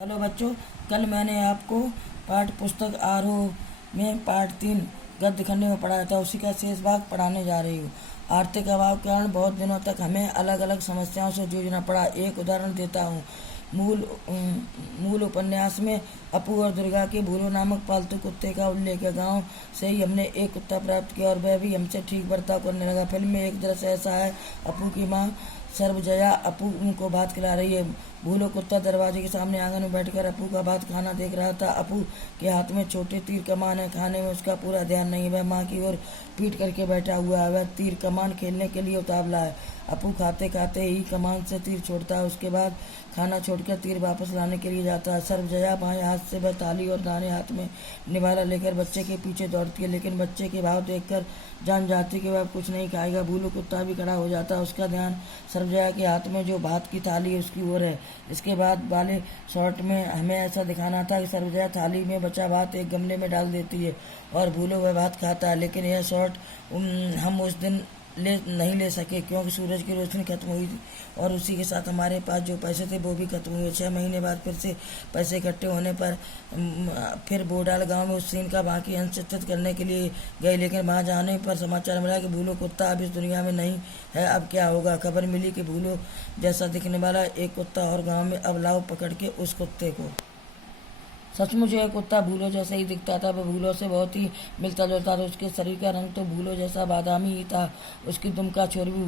Hello बच्चों, कल मैंने आपको पाठ्य पुस्तक आरोह में पाठ 3 गद्य खंड में पढ़ाया था। उसी का शेष भाग पढ़ाने जा रही हूँ। आर्थिक अभाव के कारण बहुत दिनों तक हमें अलग अलग समस्याओं से जूझना पड़ा। एक उदाहरण देता हूँ। मूल उपन्यास में अपू और दुर्गा के भूलो नामक पालतू कुत्ते का उल्लेख है। गाँव से ही हमने एक कुत्ता प्राप्त किया और वह भी हमसे ठीक बर्ताव करने लगा। फिल्म में एक दृश्य ऐसा है। अपू की माँ सर्वजया अपू को भात खिला रही है। भूलो कुत्ता दरवाजे के सामने आंगन में बैठकर अपू का भात खाना देख रहा था। अपू के हाथ में छोटे तीर कमान है। खाने में उसका पूरा ध्यान नहीं। वह माँ की ओर पीट करके बैठा हुआ है। वह तीर कमान खेलने के लिए उतावला है। अपू खाते खाते ही कमान से तीर छोड़ता है। उसके बाद खाना छोड़कर तीर वापस लाने के लिए जाता है। सर्वजया बाएं हाथ से वह थाली और दाहिने हाथ में निवाला लेकर बच्चे के पीछे दौड़ती है, लेकिन बच्चे के भाव देखकर जान जाती कि वह कुछ नहीं खाएगा। भूलो कुत्ता भी खड़ा हो जाता है। उसका ध्यान सर्वजया के हाथ में जो भात की थाली है उसकी ओर है। इसके बाद वाले शॉट में हमें ऐसा दिखाना था कि सर्वजया थाली में बचा भात एक गमले में डाल देती है और भूलो वह भात खाता है। लेकिन यह शॉट हम उस दिन नहीं ले सके क्योंकि सूरज की रोशनी खत्म हुई थी और उसी के साथ हमारे पास जो पैसे थे वो भी खत्म हुए। 6 महीने बाद फिर से पैसे इकट्ठे होने पर फिर बोडाल गांव में उस सीन का बाकी अंश चित्रित करने के लिए गए, लेकिन वहां जाने पर समाचार मिला कि भूलो कुत्ता अब इस दुनिया में नहीं है। अब क्या होगा? खबर मिली कि भूलो जैसा दिखने वाला एक कुत्ता और गाँव में अब लाव पकड़ के उस कुत्ते को। सचमुच यह कुत्ता भूलो जैसा ही दिखता था। वह भूलो से बहुत ही मिलता जुलता था। उसके शरीर का रंग तो भूलो जैसा बादामी ही था। उसकी दुम का छोर भी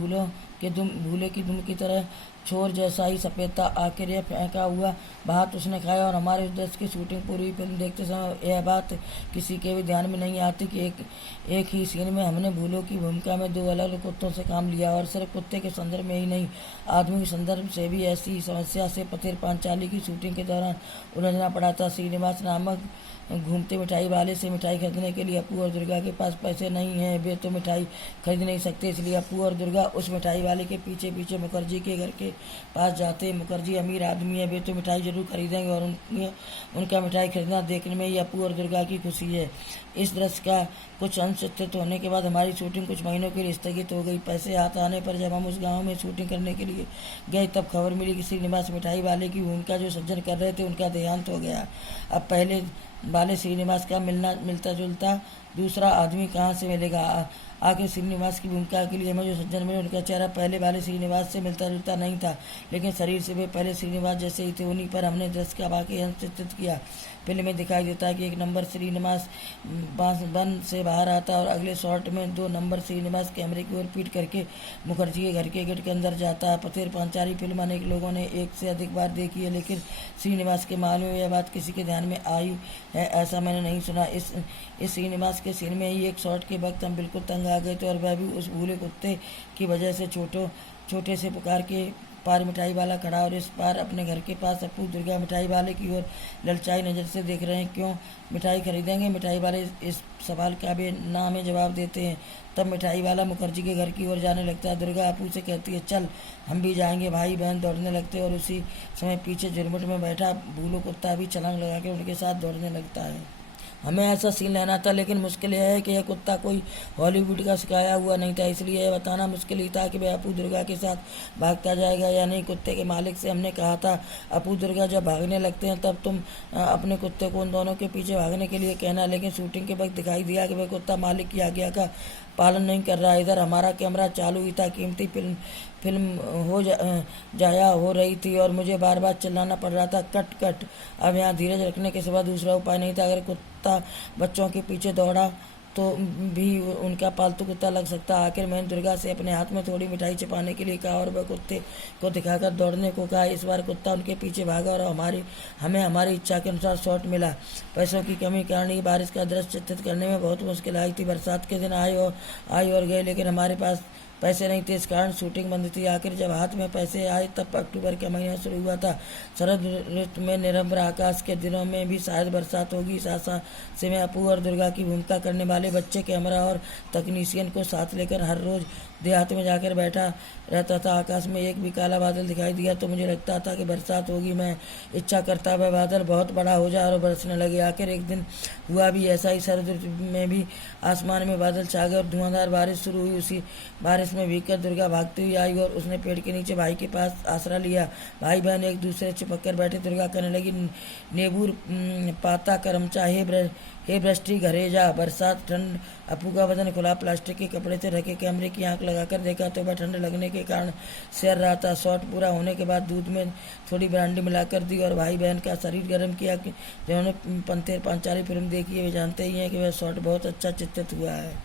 भूले की दुम की तरह छोर जैसा ही सफ़ेद था। आखिर यह फेंका हुआ भात उसने खाया और हमारे उस दृश्य की शूटिंग पूरी फिल्म देखते समय यह बात किसी के भी ध्यान में नहीं आती कि एक ही सीन में हमने भूलो की भूमिका में 2 अलग अलग कुत्तों से काम लिया और सिर्फ कुत्ते के संदर्भ में ही नहीं, आदमी के संदर्भ से भी ऐसी समस्या से पतिर पांचाली की शूटिंग के दौरान उलझना पड़ा था। श्रीनिवास नामक घूमते मिठाई वाले से मिठाई खरीदने के लिए अपू और दुर्गा के पास पैसे नहीं हैं। वे तो मिठाई खरीद नहीं सकते, इसलिए अपू और दुर्गा उस मिठाई वाले के पीछे पीछे मुखर्जी के घर के पास जाते। मुखर्जी अमीर आदमी है, वे तो मिठाई जरूर खरीदेंगे और उनका मिठाई खरीदना देखने में ही अपू और दुर्गा की खुशी है। इस दृश्य का कुछ अंश चित्रित होने के बाद हमारी शूटिंग कुछ महीनों के लिए स्थगित हो गई। पैसे हाथ आने पर जब हम उस गाँव में शूटिंग करने के लिए गए तब खबर मिली कि श्रीनिवास मिठाई वाले की भूमिका जो सज्जन कर रहे थे उनका देहांत हो गया। अब पहले वाले श्रीनिवास का मिलता जुलता दूसरा आदमी कहाँ से मिलेगा? आखिर श्रीनिवास की भूमिका के लिए हमें जो सज्जन मिले उनका चेहरा पहले वाले श्रीनिवास से मिलता जुलता नहीं था, लेकिन शरीर से वे पहले श्रीनिवास जैसे ही थे। उन्हीं पर हमने दृश्य का बाकी अंश चित्रित किया। फिल्म में दिखाई देता है कि 1 नंबर श्रीनिवास बन से बाहर आता है और अगले शॉट में 2 नंबर श्रीनिवास कैमरे की ओर पीट करके मुखर्जी के घर के गेट के अंदर जाता है। पथेर पांचाली फिल्म अनेक लोगों ने 1 से अधिक बार देखी है, लेकिन श्रीनिवास के मामले में यह बात किसी के ध्यान में आई है ऐसा मैंने नहीं सुना। इस श्रीनिवास के सीन में ही एक शॉट के वक्त हम बिल्कुल तंग आ गए थे और वह भी उस भूले कुत्ते की वजह से। छोटे से पुकार के पार मिठाई वाला खड़ा और इस पार अपने घर के पास अपू दुर्गा मिठाई वाले की ओर ललचाई नज़र से देख रहे हैं। क्यों मिठाई खरीदेंगे? मिठाई वाले इस सवाल का भी ना हमें जवाब देते हैं। तब मिठाई वाला मुखर्जी के घर की ओर जाने लगता है। दुर्गा अपू से कहती है, चल हम भी जाएंगे। भाई बहन दौड़ने लगते और उसी समय पीछे झुरमुट में बैठा भूलो कुत्ता भी छलांग लगा के उनके साथ दौड़ने लगता है। हमें ऐसा सीन लेना था, लेकिन मुश्किल यह है कि यह कुत्ता कोई हॉलीवुड का सिखाया हुआ नहीं था, इसलिए यह बताना मुश्किल ही था कि वह अपू दुर्गा के साथ भागता जाएगा या नहीं। कुत्ते के मालिक से हमने कहा था, अपू दुर्गा जब भागने लगते हैं तब तुम अपने कुत्ते को उन दोनों के पीछे भागने के लिए कहना, लेकिन शूटिंग के वक्त दिखाई दिया कि वह कुत्ता मालिक की आज्ञा का पालन नहीं कर रहा। इधर हमारा कैमरा चालू ही था। कीमती फिल्म जाया हो रही थी और मुझे बार बार चिल्लाना पड़ रहा था, कट कट। अब यहाँ धीरज रखने के सिवा दूसरा उपाय नहीं था। अगर कुत्ता बच्चों के पीछे दौड़ा तो भी उनका पालतू कुत्ता लग सकता। आखिर मैंने दुर्गा से अपने हाथ में थोड़ी मिठाई छिपाने के लिए कहा और वह कुत्ते को दिखाकर दौड़ने को कहा। इस बार कुत्ता उनके पीछे भागा और हमें हमारी इच्छा के अनुसार शॉट मिला। पैसों की कमी के कारण बारिश का दृश्य चित्रित करने में बहुत मुश्किल आई थी। बरसात के दिन आई और गए, लेकिन हमारे पास पैसे नहीं थे, इस कारण शूटिंग बंद थी। आखिर जब हाथ में पैसे आए तब अक्टूबर का महीना शुरू हुआ था। शरद ऋतु में निरंबर आकाश के दिनों में भी शायद बरसात होगी। साथ से मैं अपू और दुर्गा की भूमिका करने वाले बच्चे, कैमरा और तकनीशियन को साथ लेकर हर रोज देहात में जाकर बैठा रहता था। आकाश में एक भी काला बादल दिखाई दिया तो मुझे लगता था कि बरसात होगी। मैं इच्छा करता वह बादल बहुत बड़ा हो जाए और बरसने लगे। आखिर एक दिन हुआ भी ऐसा ही। शरद ऋतु में भी आसमान में बादल छा गए और धुआंधार बारिश शुरू हुई। उसी बारिश बारिश में भीगकर दुर्गा भागती हुई आई और उसने पेड़ के नीचे भाई के पास आसरा लिया। भाई बहन एक दूसरे चिपक कर बैठे। दुर्गा कहने लगी, नेबूर पाता करमचा, हे वृष्टि घरे जा। बरसात ठंड। अपू का बदन खुला प्लास्टिक के कपड़े से ढके। कैमरे की आंख लगाकर देखा तो वह ठंड लगने के कारण सैर रहा था। शॉट पूरा होने के बाद दूध में थोड़ी ब्रांडी मिलाकर दी और भाई बहन का शरीर गर्म किया। जिन्होंने पंथेर पांचाली फिल्म देखी है वे जानते ही हैं कि वह शॉट बहुत अच्छा चित्रित हुआ है।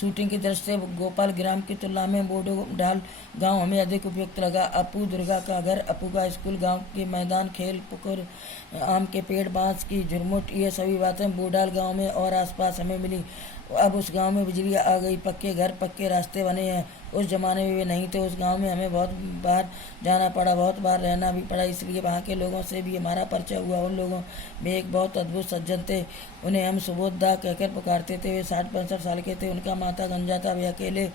शूटिंग की दृष्टि से गोपाल ग्राम की तुलना में बोडोडाल गांव हमें अधिक उपयुक्त लगा। अपू दुर्गा का घर, अपू का स्कूल, गांव के मैदान, खेल पुकुर, आम के पेड़, बांस की झुरमुट, ये सभी बातें बोडाल गांव में और आसपास हमें मिली। अब उस गांव में बिजली आ गई, पक्के घर, पक्के रास्ते बने हैं। उस जमाने में वे नहीं थे। उस गांव में हमें बहुत बार जाना पड़ा, बहुत बार रहना भी पड़ा, इसलिए वहाँ के लोगों से भी हमारा परिचय हुआ। उन लोगों में एक बहुत अद्भुत सज्जन थे, उन्हें हम सुबोधदा कहकर पुकारते थे। वे 60-65 साल के थे। उनका माथा गंजा था। वे अकेले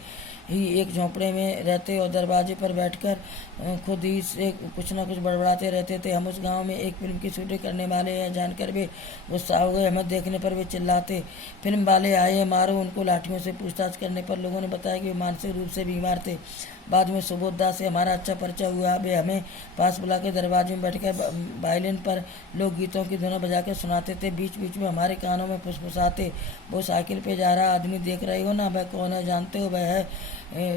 ही एक झोंपड़े में रहते और दरवाजे पर बैठकर खुद ही से कुछ न कुछ बड़बड़ाते रहते थे। हम उस गांव में एक फिल्म की शूटिंग करने वाले हैं जानकर वे गुस्सा हो गए। हमें देखने पर वे चिल्लाते, फिल्म वाले आए हैं, मारो उनको। लाठियों से पूछताछ करने पर लोगों ने बताया कि वे मानसिक रूप से बीमार थे। बाद में सुबोधदा से हमारा अच्छा परिचय हुआ। वे हमें पास बुला के दरवाजे में बैठकर वायलिन पर लोकगीतों की धुनें बजाकर सुनाते थे। बीच बीच में हमारे कानों में फुसफुसाते, वो साइकिल पे जा रहा आदमी देख रहे हो ना, वह कौन है जानते हो? वह है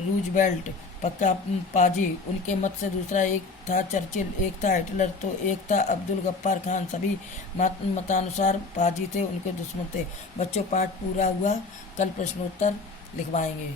रूजवेल्ट, पक्का पाजी। उनके मत से दूसरा एक था चर्चिल, एक था हिटलर, तो एक था अब्दुल गफ्फार खान। सभी मतानुसार पाजी थे, उनके दुश्मन थे। बच्चों, पाठ पूरा हुआ। कल प्रश्नोत्तर लिखवाएंगे।